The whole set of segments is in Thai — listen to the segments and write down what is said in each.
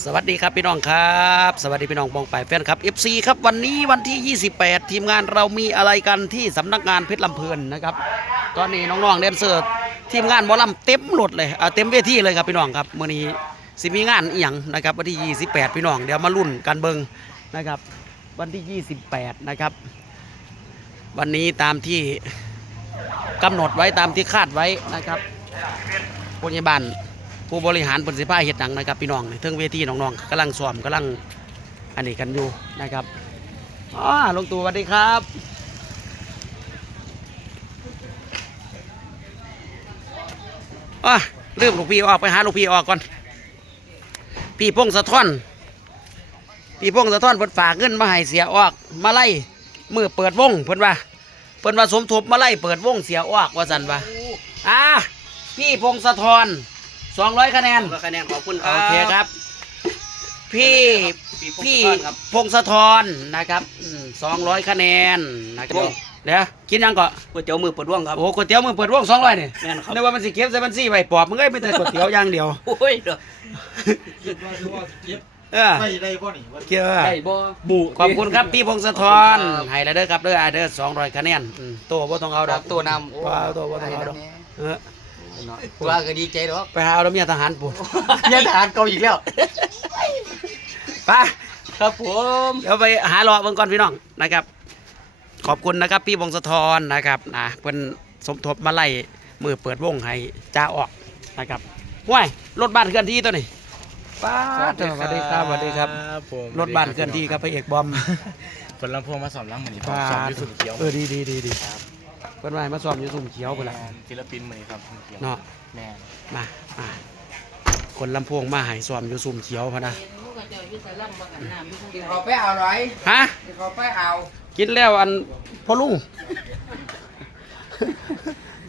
สวัสดีครับพี่น้องครับ สวัสดีพี่น้องบองไปายแฟนครับ FC ครับวันนี้วันที่ 28 ทีมงานเรามีอะไรกันที่สำนักงานเพชรลำเพลินนะครับ ตอนนี้น้องๆแดนเซอร์ทีมงานหมอลำเต็มรถเลยอ่าเต็มเวทีเลยครับพี่น้องครับมื้อนี้สิมีงานอีหยังนะครับวันที่ 28 พี่น้องเดี๋ยวมาลุ้นกันเบิงนะครับ วันที่ 28 นะครับ วันนี้ตามที่กำหนดไว้ตามที่คาดไว้นะครับโรงพยาบาล ผู้บริหารผลสิผ้าเฮ็ดหนังนะครับพี่น้องเทิงเวทีน้องๆกำลังซ้อมกำลังอันนี้กันอยู่นะครับอ๋อลงตู่สวัสดีครับอะลืมลูกพี่ออกไปหาลูกพี่ออกก่อน พี่พงสะท้อน พี่พงสะท้อนเพิ่นฝากเงินมาให้เสียออกมาไล่มือเปิดวงเพิ่นว่าเพิ่นว่าสมทบมาไล่เปิดวงเสียออกว่าสันว่าอะพี่พงสะท้อน สองร้อยคะแนนคะแนนขอบคุณคโอรับเคครับ พี่พี่พี่พงศธรครับพงศธรนะครับสองร้อยคะแนนนะครับวงเดี๋ยวกินยังก่อนก๋วยเตี๋ยวมือเปิดว่องครับ โอ้โหก๋วยเตี๋ยวมึงเปิดวงสองร้อยนี่แม่นครับนึกว่ามันสิเก็บใส่บัญชีไว้ปอบมึงเอ้ยไม่แต่ก๋วยเตี๋ยวอย่างเดียว โอ้ยเด้อเออไม่ได้บ่นี่เกี่ยวได้บ่บุขอบคุณครับพี่พงศธรให้แล้วเด้อครับเด้ออ่าเด้อสองร้อยคะแนนอืมตัวบ่ต้องเอาดอกตัวนำโอ้ว้าวตัวบ่ต้องเอาดอกเออ ว่าก็ดีใจดอกไปหาเอาแล้วเมียทหารปุ๊เนี่ยทหารเก่าอีกแล้วไปครับผมเดี๋ยวไปหารอเบิ่งก่อนพี่น้องนะครับ ขอบคุณนะครับ พี่วงศธรนะครับนะเพิ่นสมทบมาไล่มือเปิดวงให้จ้าออกนะครับห้วยรถบ้านเคลื่อนที่ตัวนี้ป้าดสวัสดีครับสวัสดีครับผมรถบ้านเคลื่อนที่ครับพระเอกบอมผลลำโพงมาสอบล้างเหมือนป้าสอบดที่สุดเขียวเออดีดีดีดี เพิ่นว่าให้มาซ้อมอยู่สุ่มเขียวพุ่นล่ะ ศิลปินเหมือนครับสุ่มเขียวเนาะ แม่มามาคนลำโพงมาให้ซ้อมอยู่สุ่มเขียวพะนะเขาไปเอาหน่อยฮะเขาไปเอากินแล้วอันพ่อลุง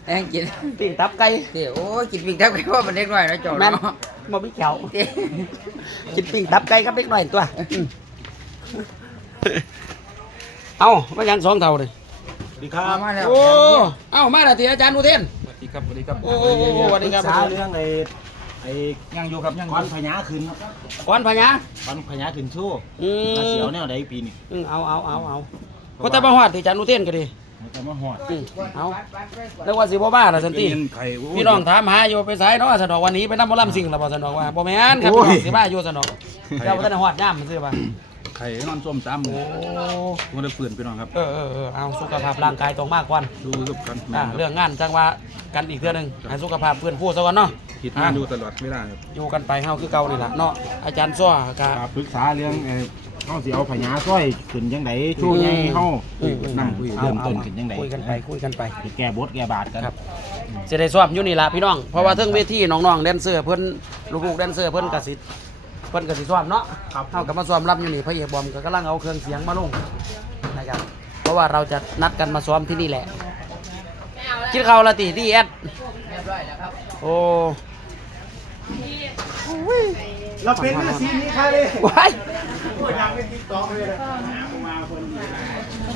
แองกินปิ้งตับไก่เดี๋ยวโอ้ยกินปิ้งแทบไปว่ามันเล็กน้อยนะจอดแม่นเนาะบ่มีเขียวกินปิ้งตับไก่ครับเล็กน้อยตัวอืมเอามายังสองเท่าเลย สวัสดีครับเอามาแล้วโอ้เอามาและทีอาจารย์อุเทนสวัสดีครับสวัสดีครับโอ้โอ้โอ้สวัสดีครับปกษาเรื่องไอ้ไอ้ยังอยู่ครับยังควันพญาขึ้นครับก้อนพญาควันพญาขึ้นชู้อืมมาเสียวแนวใดปีนี้อืมเอาเอาเอาเอาก็แต่มาฮอดที่อาจารย์อุเทนก็ดีมันจะมาหอดอืมเอาแล้วว่าสิบ่บ้าล่ะสันติเป็นไข่โยพี่น้องถามหาอยู่ไปไสเนาะสนอกวันนี้ไปนำบ่ลำสิ่งล่ะบ่สนอกว่าบ่แม่นครับโอ้พี่ยน้องสิมาอยู่สนอกเจ้าบ่ทันได้ฮอดยามมันซื่อป่ะ ไข่นอนส้มตำโอ้มันได้ฝืนพี่น้องครับ เออเออเออเอาสุขภาพร่างกายต้องมากกว่าดูกับกันอ่าเรื่องงานจังว่ากันอีกเทื่อหนึงให้สุขภาพเพื่อนผู้ซะก่อนเนาะคิดงานดูตลอดเวลาครับอยู่กันไปเฮาคือเก่านี่ล่ะเนาะอาจารย์ซ้อก็ปรึกษาเรื่องเอ่อเขาสิเอาพญาสร้อยขึ้นยังไงชู้ใหญ่เฮาอืมอืม นั่งคุยเริ่มต้นขึ้นยังไงคุยกันไปคุยกันไป ไปแก้บทแก้บาทกัน ครับสิได้ซ้อมอยู่นี่ล่ะพี่น้อง เพราะว่าเทิงเวทีน้องๆแดนเซอร์เพิ่นลูกๆแดนเซอร์เพิ่นก็สิเพิ่นก็สิซ้อมเนาะเฮาก็มาซ้อมรับอยู่นี่พระเอกบอมก็กำลังเอาเครื่องเสียงมาลงนะครับ เพราะว่าเราจะนัดกันมาซ้อมที่นี่แหละกินข้าวละติที่แอดเรียบร้อยแล้วครับโอ้เราเป็นแม่ซีนี้ค่ะเลยว้ายยังเป็นติ๊กต็อกเลยนะมาคนดี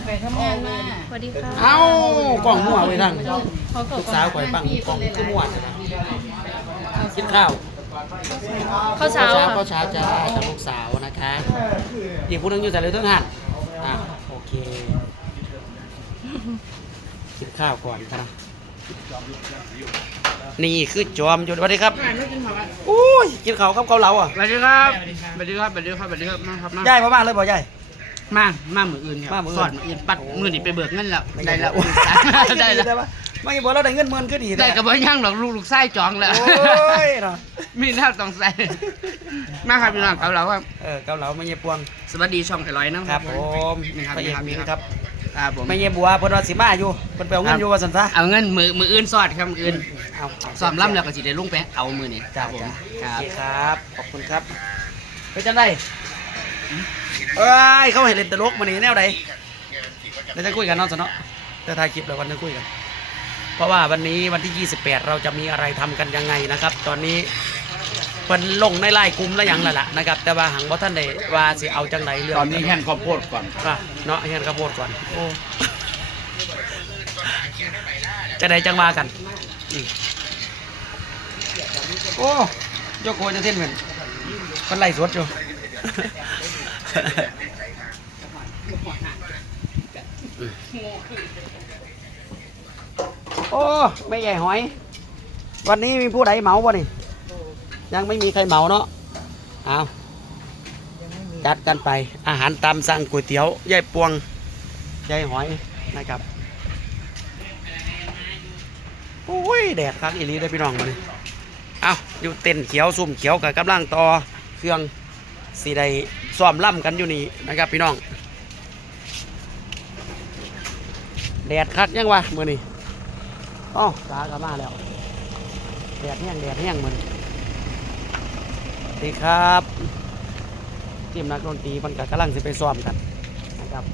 ไปทำงานมาสวัสดีค่ะเอ้ากล่องมั่วไว้ทางเขาขอลูกสาวข่อยปังกล่องคือมั่วจ้ะนะกินข้าว ข้าวเช้าข้าวค่ะเช้าจ้ากับลูกสาวนะคะอีกผู้หนึงอยู่แต่เลยต้องหันอะโอเคกินข้าวก่อนครับนี่คือจอมอยู่สวัสดีครับโอ้ยกินข้าวกับเกาเหลาอะสวัสดีครับสวัสดีครับสวัสดีครับสวัสดีครับมาครับมาย่ายมาบ้านเลยบ่ย่ายมามามืออื่นครับมามื้ออื่นสอนมืออื่นปัดมือนี่ไปเบิกเงินแล้วได้แล้วได้ได้แล้แล้วว ไม่บอกเราได้เงินหมื่นก็ดีได้กับว่าย่างหรอกลูกลูกไส้จองแล้ว โอ้ยเนาะมีแนวต้องใส่มาครับพี่น้องกับเราครับเออเกาเหลาไม่เงียบปวงสวัสดีช่องไข่ร้อยนะคครัรับบผมนี่ครับพระเอกนี่มินครับครับครับผมไม่เงียบบัวเพิ่นว่าสิมาอยู่เพิ่นไปเอาเงินอยู่ว่าซั่นซะเอาเงินมือมืออื่นสอดครับมืออื่นเอาสอมล่ำแล้วก็สิได้ลงไปเอามือนี่จ้าผมจ้าคโอรับเคครับขอบคุณครับไปจังไดเอ้ยเขาให้เล่นตลกมื้อนี้แนวใดเดี๋ยวจะคุยกันเนาะซะเนาะเดี๋ยวถ่ายคลิปแล้ววันนึงคุยกัน เพราะว่าวันนี้วันที่ 28 เราจะมีอะไรทำกันยังไงนะครับ ตอนนี้เพิ่นลงในไลน์กลุ่มแล้วหยังแล้วล่ะนะครับ แต่ว่าหังบ่ทันได้ว่าสิเอาจังไดเรื่องตอนนี้แห่นข้าวโพดก่อนค่ะเนาะเฮียนข้าวโพดก่อนโอ้จะได้จังมากันอืมโอ้ยกโคจะเส้นเหมือนมันไล่สดอยู่ โอ้ไม่ใหญ่หอย วันนี้มีผู้ใดเหมาบ่นี่ยังไม่มีใครเหมาเนาะเอาจัดกันไปอาหารตามสั่งก๋วยเตี๋ยวยายปวงยายหอยนะครับโอ้ยแดดคักอีหลีได้อพี่น้องมาเลยเอาอยู่เต้นเขียวซุ่มเขียวกับกำลังต่อเครื่องสีใดซ้อมล่ำกันอยู่นี่นะครับพี่น้องแดดคักยังวะมือนี่ อ๋อตากลับมาแล้วแดดแห้งแดดแห้งมันสวัสดีครับทีมนักดนตรีมันก็กำลังสิไปซ้อมกันนะครับ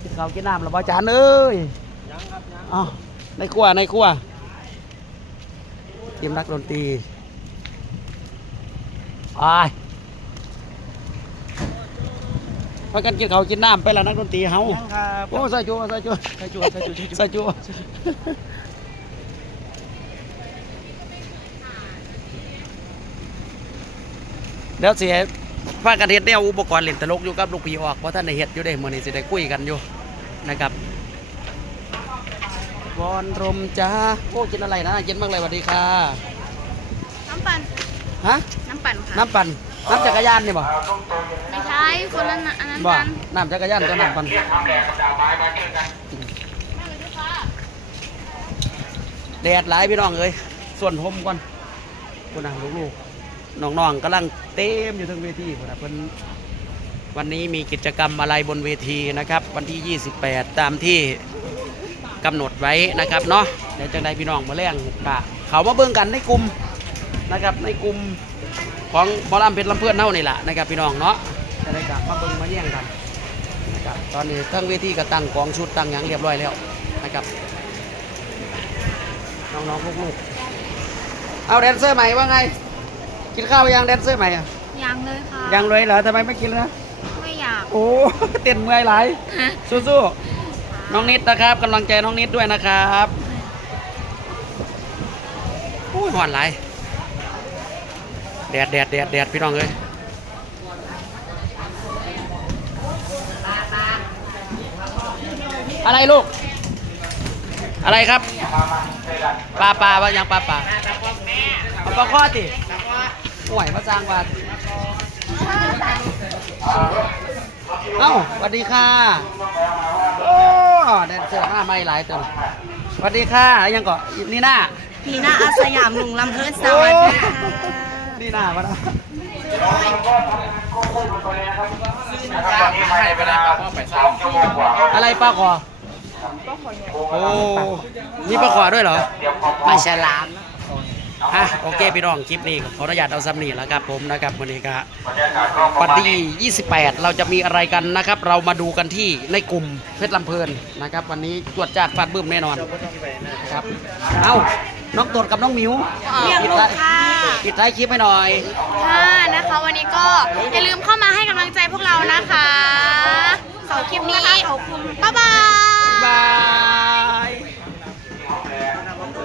กินข้าวกินน้ำแล้วบ่อาจารย์เอ้ยยังครับยังอ๋อในครัวในครัวทีมนักดนตรีไป พากันกินข้าวกินน้ำไปแล้วนักดนตรีเฮาครับโอ้ใส่จูใส่จูใส่จุใส่จุใส่จูเดี๋ยวเสียพากันเฮ็ดแนวอุปกรณ์เล่นตลกอยู่กับลูกพี่ออกเพราะท่านได้เฮ็ดอยู่ได้มื้อนี้สิได้คุยกันอยู่นะครับวอนรมจ้าโอ้กินอะไรนะเย็นมากเลยสวัสดีค่ะ น้ำปั่นฮะ น้ำปั่นค่ะ น้ำปั่น น้ำจักรยานนี่บ่ไม่ใช่คนละอันนั้นบ่กันน้ำจักรยานตัวน้ำปั่นแดดหลายพี่น้องเอ้ยส่วนผมก่อนคนน่ะลูกๆน้องๆกำลังเต็มอยู่ทั้งเวทีคนน่ะเพิ่นวันนี้มีกิจกรรมอะไรบนเวทีนะครับ วันที่ 28 ตามที่กำหนดไว้นะครับเนาะเดี๋ยวจังใดพี่น้องมาแรงกะเขามาเบิ่งกันในกลุ่มนะครับในกลุ่ม ของหมอลำเพชรลำเพื่อนเท่านี่แหละนะครับพี่น้องเนาะจะได้กลับมาเบิ่งมาแย่งกันนะครับตอนนี้ทั้งเวทีก็ตั้งกองชุดตั้งหยังเรียบร้อยแล้วนะครับน้องๆลูกๆเอาแดนเซอร์ใหม่ว่าไง กินข้าวยังแดนเซอร์ใหม่อะยังเลยค่ะ ยังเลยเหรอทำไมไม่กินเลยนะไม่อยากโอ้เต้นเมื่อยหลายสู้ๆน้องนิดนะครับกำลังใจน้องนิดด้วยนะครับโอ้ยหวานหลาย แดดแดดแดดแดดพี่น้องเอ้ยอะไรลูก อะไรครับปลาปลาว่ายังปลาปลาเอาปลาข้อติห่วยมาจ้างบาทเอ้าสวัสดีค่ะโอ้แดนเซอร์หน้าไม่หลายตัวสวัสดีค่ะ ยังเกาะนี่หน้านีน่าอาสยามลุงลำเพินสวัสดีค่ะ นี่หน้ามาแล้วอะไรปลาขอโอ้มีปลาขอด้วยเหรอไม่ฉลามอะโอเคพี่น้องคลิปนี้ขออนุญาตเอาซ้ำนี่แล้วครับผมนะครับวันนี้ก็วันที่28 เราจะมีอะไรกันนะครับ เรามาดูกันที่ในกลุ่มเพชรลำเพลินนะครับ วันนี้ตรวจจัดฟาดบึ้มแน่นอนครับ เอ้าน้องตดกับน้องหมิวเรียกลูกค่ะ ปิดท้ายคลิปให้หน่อย ค่ะนะคะ วันนี้ก็อย่าลืมเข้ามาให้กำลังใจพวกเรานะคะสำหรับคลิปนี้ขอบคุณบ๊ายบายบาย